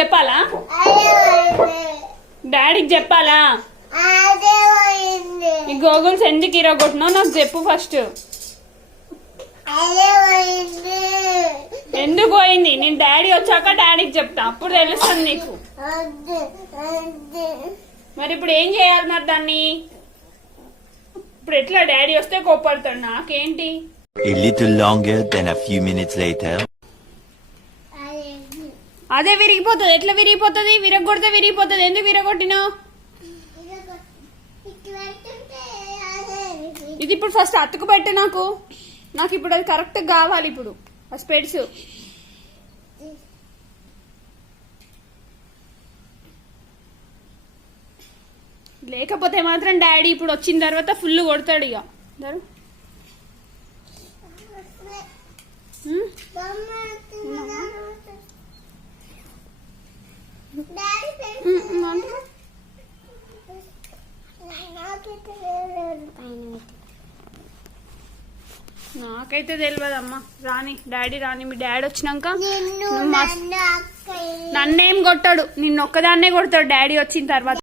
చెప్పాలా? డాడీకి చెప్పాలా? ఈ గోగుల్స్ ఎందుకు ఇరగొట్టినావు నాకు చెప్పు ఫస్ట్. ఎందుకు పోయింది? నేను డాడీ వచ్చాక డాడీకి చెప్తా, అప్పుడు తెలుస్తుంది నీకు. మరి ఇప్పుడు ఏం చేయాలి మరి దాన్ని? ఇప్పుడు ఎట్లా? డాడీ వస్తే కోపడతాడు, నాకేంటి? A little longer than a few minutes later. అదే విరిగిపోతుంది. ఎట్లా విరిగిపోతుంది? విరగొడితే విరిగిపోతుంది. ఎందుకు విరగొట్టినావు? ఇది ఇప్పుడు ఫస్ట్ అతుకు పెట్టు నాకు. నాకు ఇప్పుడు అది కరెక్ట్ కావాలి. ఇప్పుడు ఆ స్పెడ్స్ లేకపోతే మాత్రం డాడీ ఇప్పుడు వచ్చిన తర్వాత ఫుల్ కొడతాడు. ఇక నాకైతే తెలియదమ్మా. రాని డాడీ రాని, మీ డాడీ వచ్చినాక నన్నేం కొట్టాడు, నిన్నొక్కదాన్నే కొడతాడు డాడీ వచ్చిన తర్వాత.